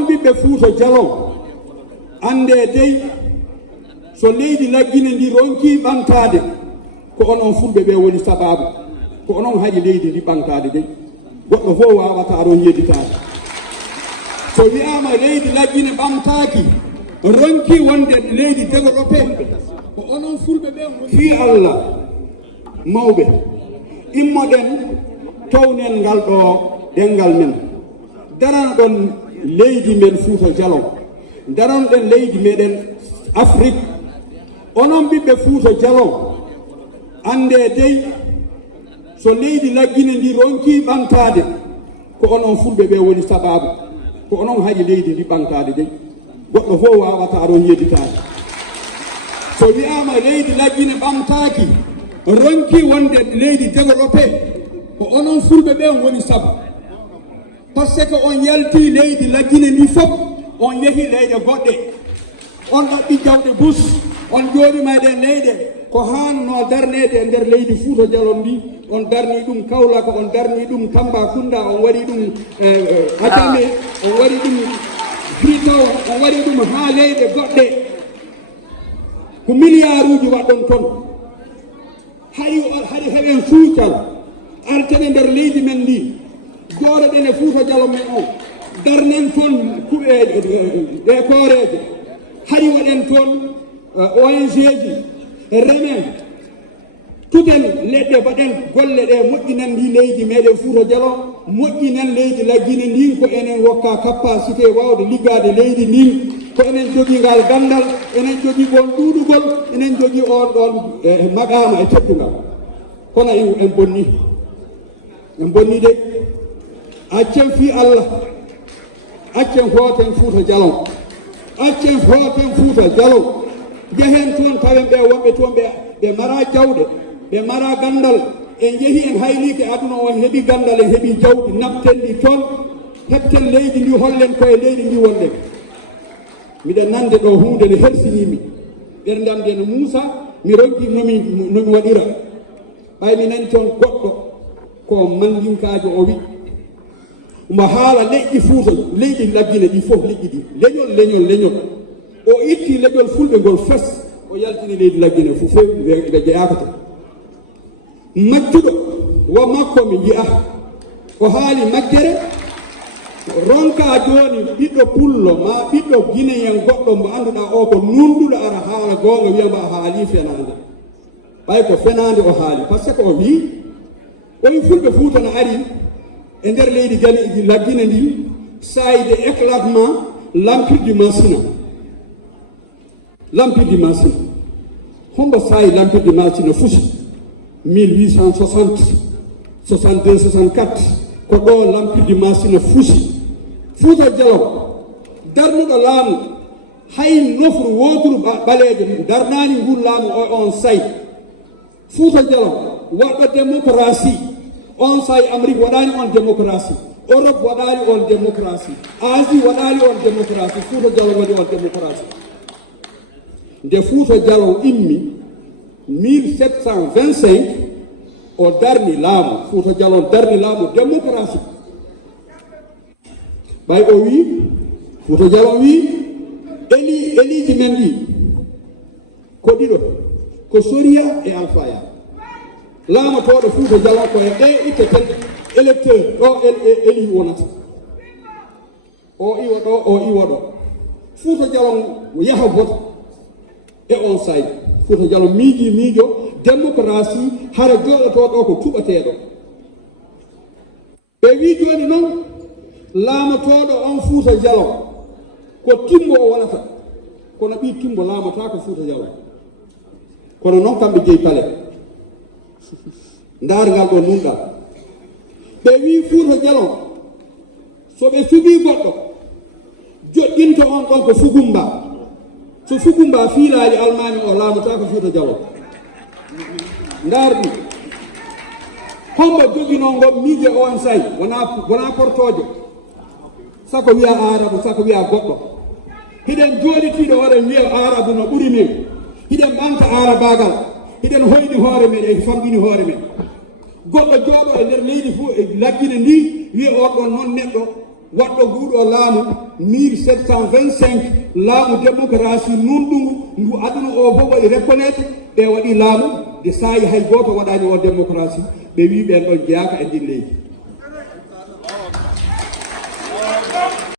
onon ɓiɓɓe Fouta Djallon ande dey so leydi laggine ndi ronki ɓantade ko onon fulɓe ɓe woni sababu ko onon haƴi leydi ndi ɓantade dey goɗɗo fof wawata ron yedditade so wiyama leydi laggine ɓamtaki ronki wonde leydi développé ko onon fulɓe ɓe fi Allah mawɓe immoɗen townen ngal ɗo ɗengal men darana ɗon leydi men Fouta Djallon darana ɗen leydi meɗen Afrique onon ɓiɓɓe Fouta Djallon ande dey so leydi laggine ndi ronki ɓantade ko onon fulɓe ɓe woni sababu ko onon haƴi leydi ndi ɓantade dey goɗɗo fof wawata ron yedditade so wiyama leydi laggine ɓamtaki ronki wonde leydi développé ko onon fulɓe ɓe woni sabu par ce que on yalti leydi laggine ndi fof on yeehi leyɗe goɗɗe on ɗaɓɓi jawɗe bus on jooɗima ɗe leyɗe ko hanno darnede e nder leydi Fouta Djallon ndi on darni ɗum Kaolack on darni ɗum Tambacounda on waɗi ɗum Adjamé on waɗi ɗum Britow on waɗi ɗum ha leyɗe goɗɗe ko milliard uji waɗɗon toon haɗi heɓen suucal arteɓe nder leydi men ndi jooɗoɗen e Fouta Djallon men o darnen toon kuɓeje ɗe kooreje haɗi waɗen toon ONG ji remen tuten leɗɗe mbaɗen golle ɗe moƴƴinan ndi leydi meɗen Fouta Djallon moƴƴinan leydi laggine ndin ko enen wokka capacité wawde liggade leydi ndin ko enen jogui ngal gandal enen jogui on ɗuɗugol enen jogui on ɗon maqama e teddugal kono en bonni de accen fi Allah accen hooten Fouta Djallon accen hooten Fouta Djallon jehen toon tawen ɓe wonɓe toon ɓe mara jawɗe ɓe mara gandal en jeehi en haylike aduna o heeɓi gandal en heeɓi jawdi nabten ɗi toon heɓten leydi ndi hollen koye leydi ndi wonɗen miɗen nande ɗo hunde ne hersinimi ɓerdamde no Moussa mi ronki nomi waɗira ɓay mi nani toon goɗɗo ko mandinkajo o wi mo haala leƴƴi Fouta leydi laggine ɗi fof leƴƴi ɗi leñol o itti leƴol fulɓe ngol fes o yaltini leydi laggine fof ɓe jeyakata majjuɗo wo makko mi yiya o haali majjere ronka joni ɓiɗɗo pullo ma ɓiɗɗo guinéen goɗɗo mo annduɗa o ko nunɗuɗo ara haala gonga wiyama a haali fenade ɓay ko fenade o haali par ce que o wi o wi fulɓe Fouta no ari e nder leydi gali laggine ndi sayde éclatement l'empire du Massina hombo sayi l'empire du Massina fusi 1860 62 64 ko ɗo l'empire du Massina fusi Fouta Djallon darnuɗo laamu hay nofru woturu ɓalejo darnani ngun laamu on sayi Fouta Djallon waɗɗo démocratie on sayi Amérique waɗani on démocratie Europe waɗani on démocratie Asie waɗani on démocratie Fouta Djallon waɗi on démocratie nde Fouta Djallon immi 1725 o darni laamu Fouta Djallon darni laamu démocratie ɓay o wi Fouta Djallon wi eliji men ɗi ko ɗiɗo ko Soria e Alfaya laamatoɗo Fouta Djallon koye ɗe itteten électeur ɗo eli wonata o iwa ɗo o iwa ɗo Fouta Djallon yaha vote e on sayi Fouta Djallon miijo démocratie hara jooɗoto ɗo ko tuɓateɗo ɓe wi joni noon laamatoɗo on Fouta Djallon ko timbo o wonata kono ɓi timbo laamata ko Fouta Djallon kono noon kamɓe jeeyi pale ndaargal ɗo nunɗal ɓe wi Fouta Djallon so ɓe sugi goɗɗo joɗɗinto on ɗon ko Fugumba so Fugumba fiilaaji almami o laamata ko Fouta Djallon ndaar ɗum hombo joginoo ngo miije on sayi wona portojo sako wiya arabu sako wiya goɗɗo hiɗen jooɗitiiɗo waɗen wiya arabu no ɓuri men hiɗen ɓanta arabagal hiɗen hoyni hoore men e famɗini hoore men goɗɗo jooɗo e nder leydi fof e laggine ndi wiya on ɗon noon neɗɗo waɗɗo nguɗo laamu 1725 laamu démocratie nunɗugu ndu aduna o fof waɗi reconnaître ɓe waɗi laamu de saayi hay goto waɗani o démocratie ɓe wi ɓen ɗon jeyaka e ndin leydi